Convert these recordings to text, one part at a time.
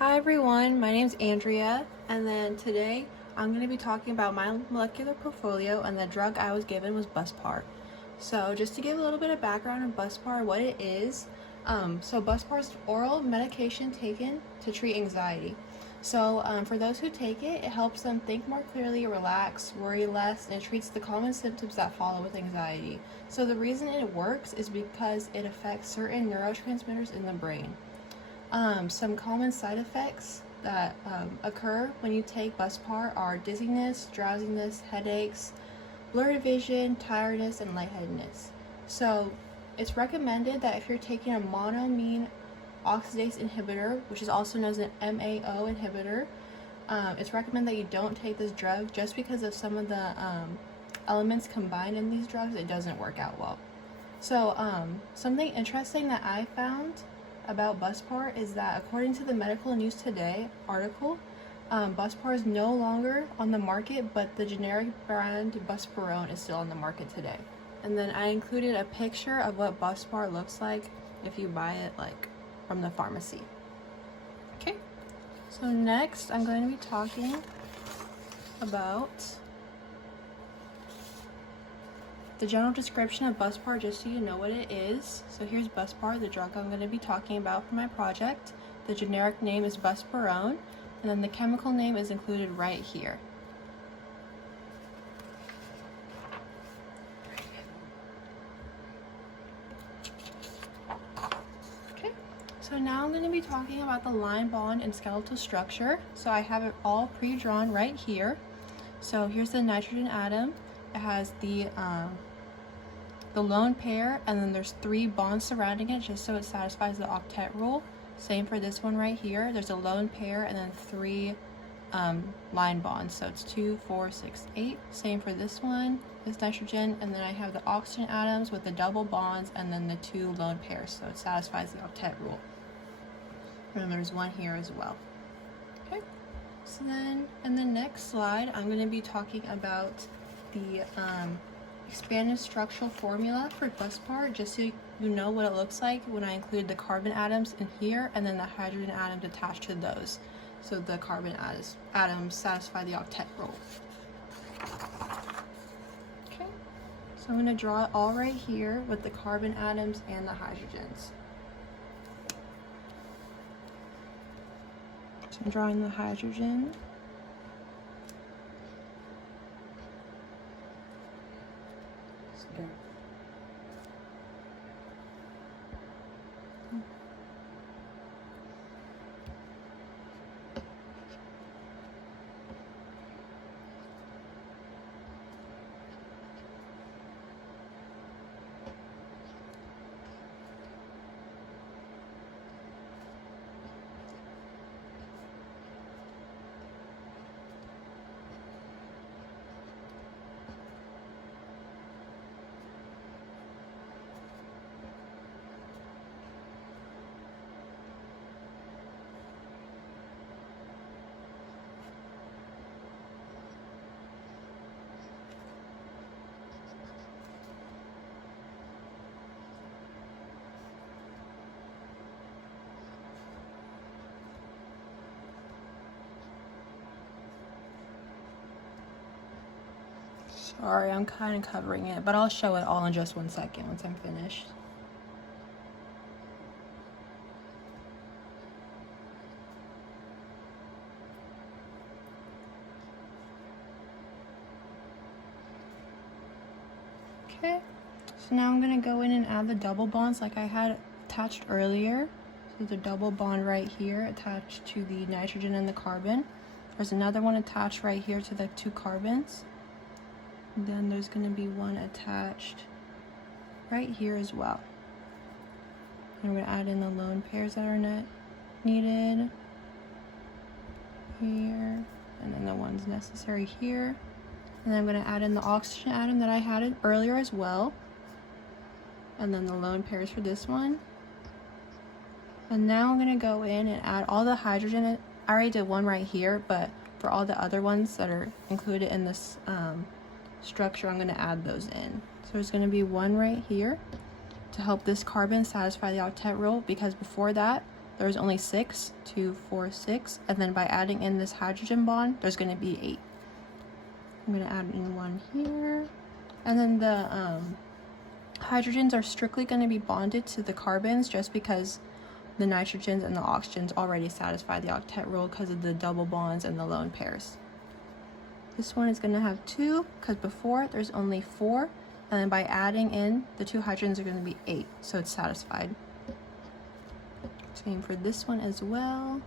Hi everyone, my name is Andrea, and then today I'm going to be talking about my molecular portfolio, and the drug I was given was Buspar. So just to give a little bit of background on Buspar, what it is, Buspar is oral medication taken to treat anxiety. For those who take it, it helps them think more clearly, relax, worry less, and it treats the common symptoms that follow with anxiety. So the reason it works is because it affects certain neurotransmitters in the brain. Some common side effects that occur when you take Buspar are dizziness, drowsiness, headaches, blurred vision, tiredness, and lightheadedness. So it's recommended that if you're taking a monoamine oxidase inhibitor, which is also known as an MAO inhibitor, it's recommended that you don't take this drug just because of some of the elements combined in these drugs. It doesn't work out well. Something interesting that I found about Buspar is that according to the Medical News Today article, Buspar is no longer on the market, but the generic brand Busparone is still on the market today. And then I included a picture of what Buspar looks like if you buy it from the pharmacy. Okay, so next I'm going to be talking about the general description of Buspar, just so you know what it is. So here's Buspar, the drug I'm going to be talking about for my project. The generic name is Busparone, and then the chemical name is included right here. Okay, so now I'm going to be talking about the line bond and skeletal structure. So I have it all pre-drawn right here. So here's the nitrogen atom. It has the lone pair, and then there's 3 bonds surrounding it just so it satisfies the octet rule. Same for this one right here. There's a lone pair and then 3 line bonds, so it's 2, 4, 6, 8. Same for this one, this nitrogen, and then I have the oxygen atoms with the double bonds and then the 2 lone pairs, so it satisfies the octet rule. And then there's one here as well. Okay, so then in the next slide I'm going to be talking about the expanded structural formula for Buspar, just so you know what it looks like when I include the carbon atoms in here and then the hydrogen atoms attached to those. So the carbon atoms satisfy the octet rule. Okay, so I'm going to draw it all right here with the carbon atoms and the hydrogens. So I'm drawing the hydrogen. Sorry, I'm kind of covering it, but I'll show it all in just 1 second once I'm finished. Okay, so now I'm going to go in and add the double bonds like I had attached earlier. So there's a double bond right here attached to the nitrogen and the carbon. There's another one attached right here to the 2 carbons. And then there's going to be one attached right here as well. And we're going to add in the lone pairs that are needed here, and then the ones necessary here. And then I'm going to add in the oxygen atom that I had earlier as well, and then the lone pairs for this one. And now I'm going to go in and add all the hydrogen. I already did one right here, but for all the other ones that are included in this structure, I'm going to add those in. So there's going to be one right here to help this carbon satisfy the octet rule, because before that there's only 6, 2, 4, 6, and then by adding in this hydrogen bond, there's going to be 8. I'm going to add in 1 here, and then the hydrogens are strictly going to be bonded to the carbons just because the nitrogens and the oxygens already satisfy the octet rule because of the double bonds and the lone pairs. This one is going to have 2 because before there's only 4, and then by adding in the 2 hydrogens are going to be 8, so it's satisfied. Same for this one as well.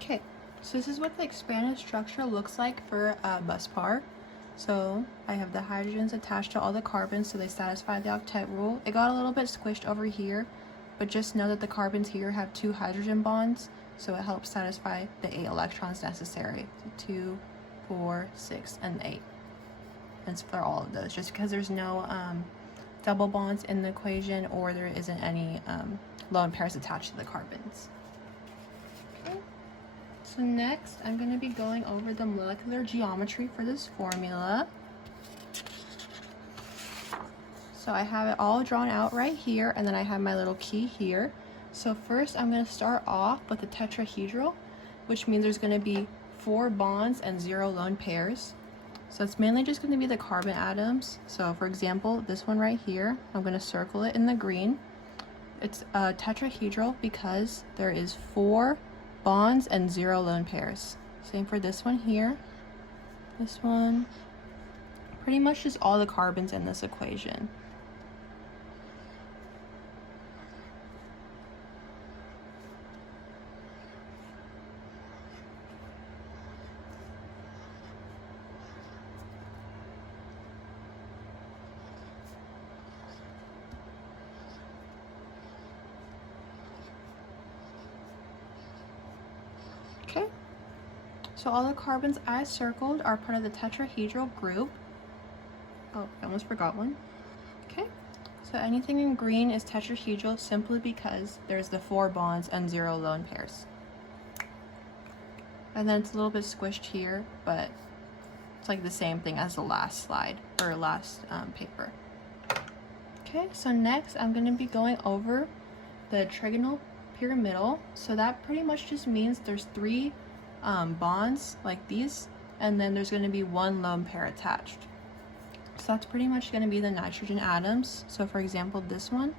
Okay, so this is what the expanded structure looks like for buspar. So I have the hydrogens attached to all the carbons, so they satisfy the octet rule. It got a little bit squished over here, but just know that the carbons here have 2 hydrogen bonds, so it helps satisfy the 8 electrons necessary. So 2, 4, 6, and 8. And for all of those, just because there's no double bonds in the equation or there isn't any lone pairs attached to the carbons. So next, I'm going to be going over the molecular geometry for this formula. So I have it all drawn out right here, and then I have my little key here. So first, I'm going to start off with the tetrahedral, which means there's going to be 4 bonds and 0 lone pairs. So it's mainly just going to be the carbon atoms. So for example, this one right here, I'm going to circle it in the green. It's a tetrahedral because there is 4 bonds and 0 lone pairs. Same for this one here, this one, pretty much just all the carbons in this equation. Okay, so all the carbons I circled are part of the tetrahedral group. Oh, I almost forgot one. Okay, so anything in green is tetrahedral simply because there's the 4 bonds and 0 lone pairs. And then it's a little bit squished here, but it's like the same thing as the last slide, or last paper. Okay, so next I'm going to be going over the trigonal pyramidal. So that pretty much just means there's 3 bonds like these, and then there's going to be 1 lone pair attached. So that's pretty much going to be the nitrogen atoms. So for example, this one,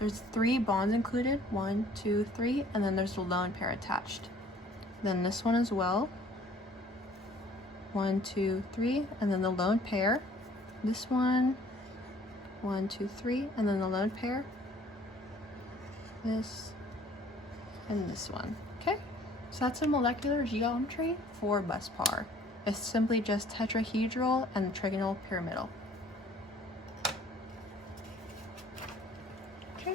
there's 3 bonds included, 1, 2, 3, and then there's the lone pair attached. Then this one as well, 1, 2, 3, and then the lone pair. This one, 1, 2, 3, and then the lone pair. This and this one. Okay, so that's a molecular geometry for buspar. It's simply just tetrahedral and trigonal pyramidal. Okay,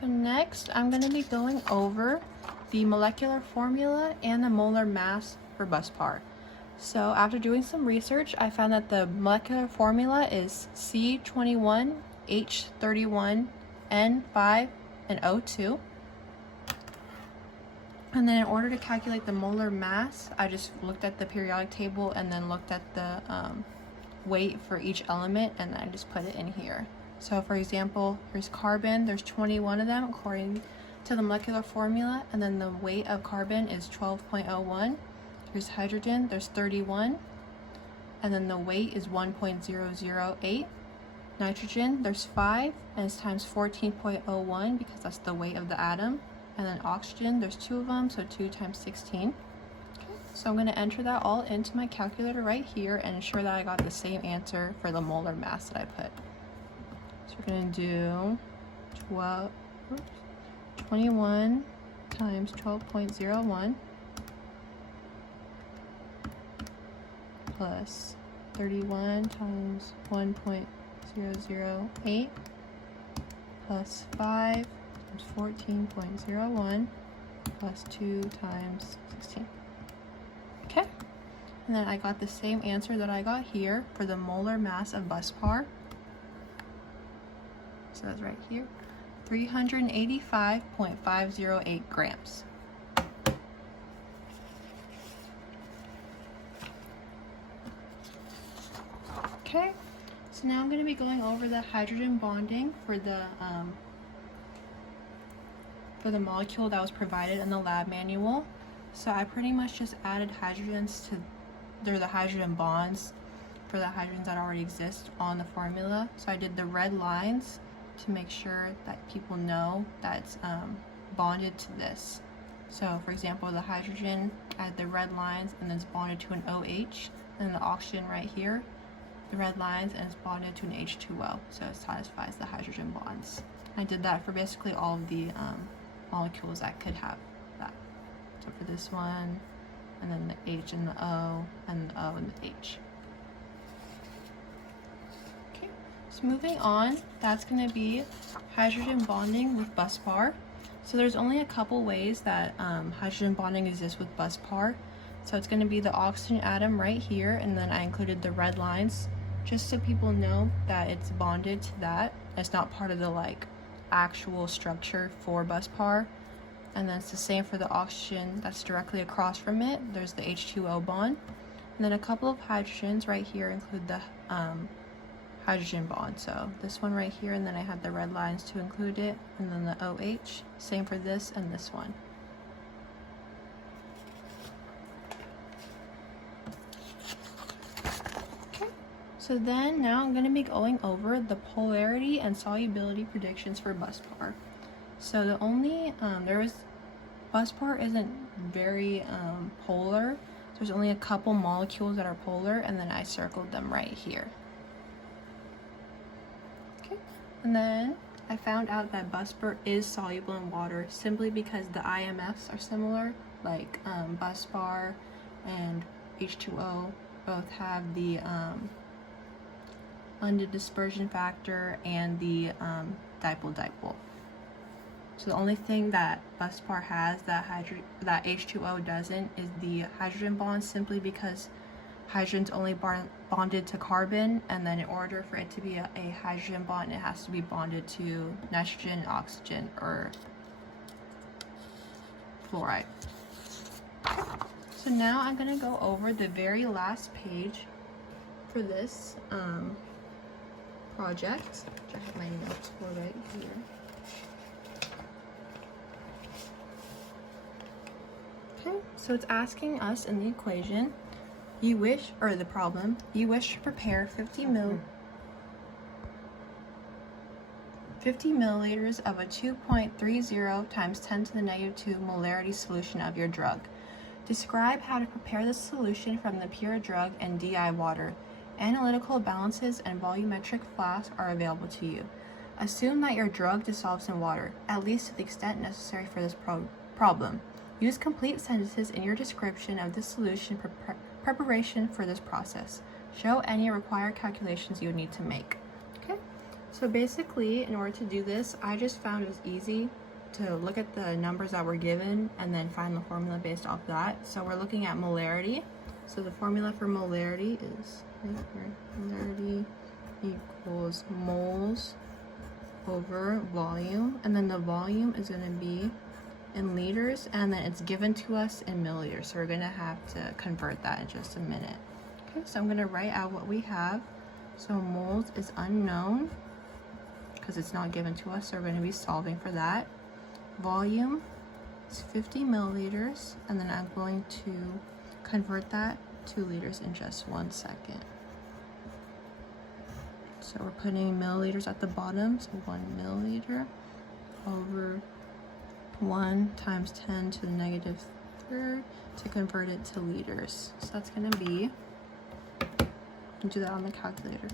so next I'm going to be going over the molecular formula and the molar mass for buspar. So after doing some research, I found that the molecular formula is C21H31N5 and O2. And then in order to calculate the molar mass, I just looked at the periodic table and then looked at the weight for each element, and I just put it in here. So for example, here's carbon, there's 21 of them according to the molecular formula, and then the weight of carbon is 12.01. Here's hydrogen, there's 31, and then the weight is 1.008. Nitrogen, there's 5, and it's times 14.01 because that's the weight of the atom. And then oxygen, there's 2 of them, so 2 times 16. Okay, so I'm going to enter that all into my calculator right here and ensure that I got the same answer for the molar mass that I put. So we're going to do 21 times 12.01 plus 31 times 1.008 plus 5 times 14.01 plus 2 times 16. Okay, and then I got the same answer that I got here for the molar mass of busbar. So that's right here, 385.508 grams. Okay, so now I'm going to be going over the hydrogen bonding for the molecule that was provided in the lab manual. So I pretty much just added hydrogens to, they're the hydrogen bonds for the hydrogens that already exist on the formula. So I did the red lines to make sure that people know that it's bonded to this. So for example, the hydrogen, I had the red lines and then it's bonded to an OH, and the oxygen right here, the red lines, and it's bonded to an H2O, so it satisfies the hydrogen bonds. I did that for basically all of the molecules that could have that. So for this one, and then the H and the O, and the O and the H. Okay, so moving on, that's going to be hydrogen bonding with busbar. So there's only a couple ways that hydrogen bonding exists with busbar. So it's going to be the oxygen atom right here, and then I included the red lines just so people know that it's bonded to that. It's not part of the like actual structure for busbar. And then it's the same for the oxygen that's directly across from it. There's the H2O bond. And then a couple of hydrogens right here include the hydrogen bond. So this one right here, and then I had the red lines to include it, and then the OH. Same for this and this one. So then now I'm going to be going over the polarity and solubility predictions for busbar. So the only, busbar isn't very polar. There's only a couple molecules that are polar, and then I circled them right here. Okay, and then I found out that busbar is soluble in water simply because the IMFs are similar, like busbar and H2O both have the London dispersion factor and the dipole-dipole. So the only thing that busbar has that H2O doesn't is the hydrogen bond, simply because hydrogen's only bonded to carbon, and then in order for it to be a hydrogen bond, it has to be bonded to nitrogen, oxygen, or fluoride. So now I'm going to go over the very last page for this project, which I have my notes for right here. Okay, so it's asking us in the equation, you wish to prepare 50 milliliters of a 2.30 times 10 to the negative 2 molarity solution of your drug. Describe how to prepare the solution from the pure drug and DI water. Analytical balances and volumetric flasks are available to you. Assume that your drug dissolves in water, at least to the extent necessary for this problem. Use complete sentences in your description of the solution preparation for this process. Show any required calculations you would need to make. Okay, so basically, in order to do this, I just found it was easy to look at the numbers that were given and then find the formula based off that. So we're looking at molarity. So the formula for molarity is right here. Molarity equals moles over volume, and then the volume is going to be in liters, and then it's given to us in milliliters, so we're going to have to convert that in just a minute. Okay, so I'm going to write out what we have. So moles is unknown because it's not given to us, so we're going to be solving for that. Volume is 50 milliliters, and then I'm going to convert that to liters in just 1 second. So we're putting milliliters at the bottom, so 1 milliliter over 1 times 10 to the negative third to convert it to liters. So that's going to be, I'll do that on the calculator.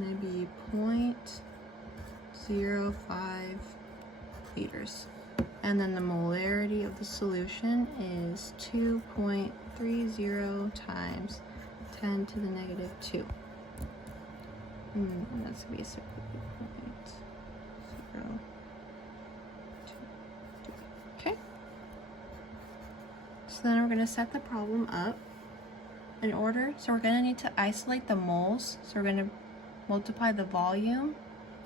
going to be 0.05 liters. And then the molarity of the solution is 2.30 times 10 to the negative 2. And that's basically 0.02. Okay. So then we're going to set the problem up in order. So we're going to need to isolate the moles. So we're going to multiply the volume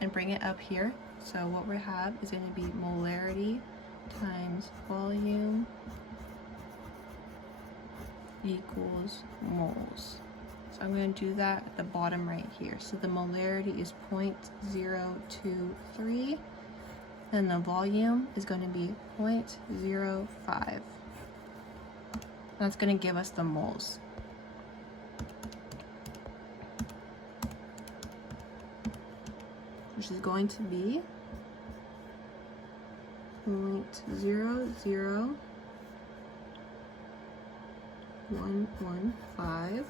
and bring it up here. So what we have is going to be molarity times volume equals moles. So I'm going to do that at the bottom right here. So the molarity is 0.023, and the volume is going to be 0.05. That's going to give us the moles. Which is going to be 0.00115.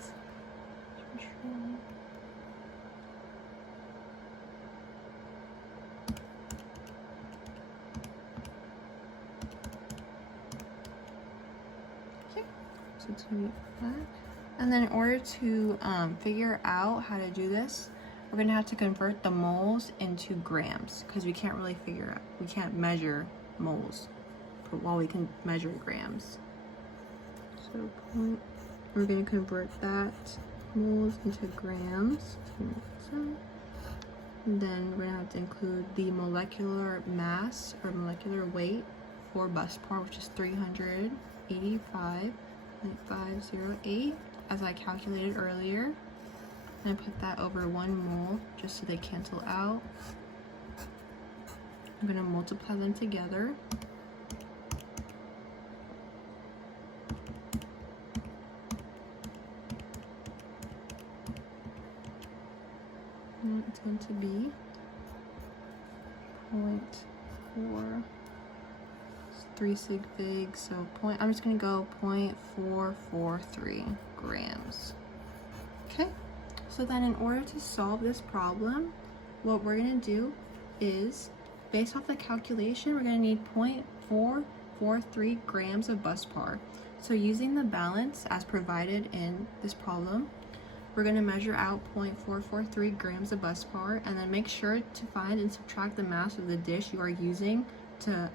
Okay, so it's going to be that. And then in order to figure out how to do this, we're going to have to convert the moles into grams, because we can't really we can't measure moles while we can measure grams. So we're going to convert that moles into grams. And then we're going to have to include the molecular mass or molecular weight for busbar, which is 385.508, as I calculated earlier. And I put that over 1 mole just so they cancel out. I'm going to multiply them together. And it's going to be 0.4, 3 sig figs, so I'm just going to go 0.443 grams. Okay. So then in order to solve this problem, what we're going to do is, based off the calculation, we're going to need 0.443 grams of busbar. So using the balance as provided in this problem, we're going to measure out 0.443 grams of busbar, and then make sure to find and subtract the mass of the dish you are using to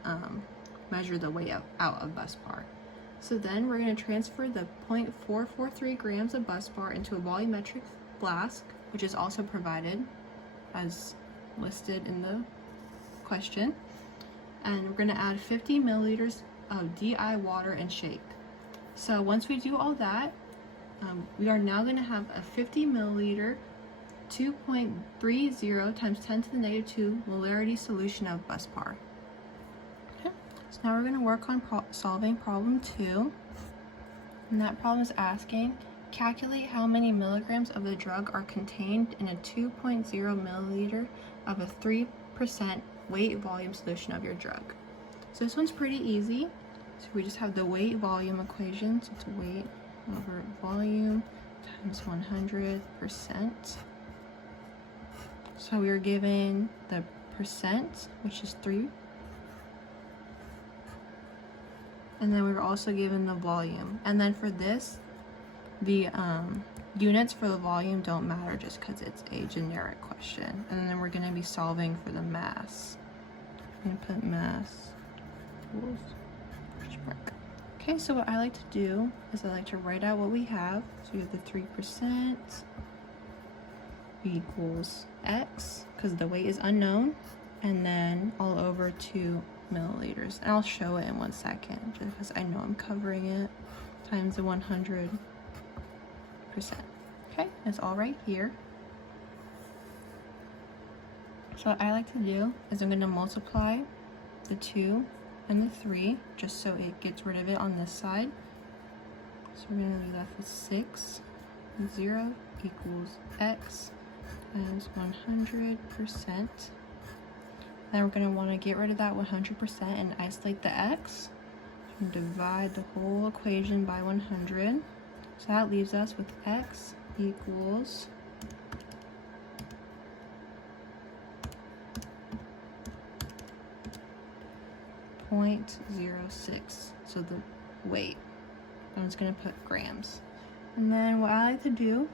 measure the weight out of busbar. So then we're going to transfer the 0.443 grams of busbar into a volumetric flask, which is also provided as listed in the question, and we're going to add 50 milliliters of DI water and shake. So once we do all that, we are now going to have a 50 milliliter 2.30 times 10 to the negative 2 molarity solution of busbar. Okay, so now we're going to work on solving problem 2, and that problem is asking, calculate how many milligrams of the drug are contained in a 2.0 milliliter of a 3% weight volume solution of your drug. So this one's pretty easy. So we just have the weight volume equation. So it's weight over volume times 100%. So we are given the percent, which is 3. And then we were also given the volume. And then for this, the units for the volume don't matter just because it's a generic question. And then we're going to be solving for the mass. I'm going to put mass equals first mark. Okay, so what I like to do is I like to write out what we have. So we have the 3% equals x, because the weight is unknown, and then all over 2 milliliters. And I'll show it in 1 second just because I know I'm covering it, times the 100%. Okay, it's all right here. So what I like to do is I'm going to multiply the 2 and the 3 just so it gets rid of it on this side. So we're going to be left with 6, and 0 equals x times 100%. Then we're going to want to get rid of that 100% and isolate the x. And divide the whole equation by 100. So that leaves us with x equals 0.06, so the weight. I'm just going to put grams. And then what I like to do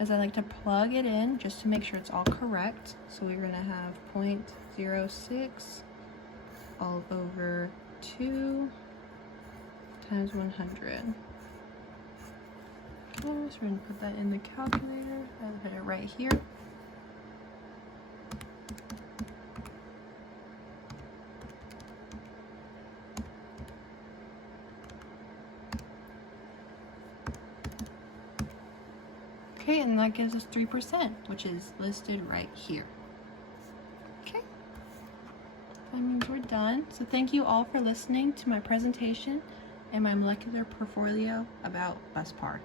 is I like to plug it in just to make sure it's all correct. So we're going to have 0.06 all over 2 times 100. Okay, so we're going to put that in the calculator. I'll put it right here. Okay, and that gives us 3%, which is listed right here. Okay, that means we're done. So thank you all for listening to my presentation and my molecular portfolio about bus par.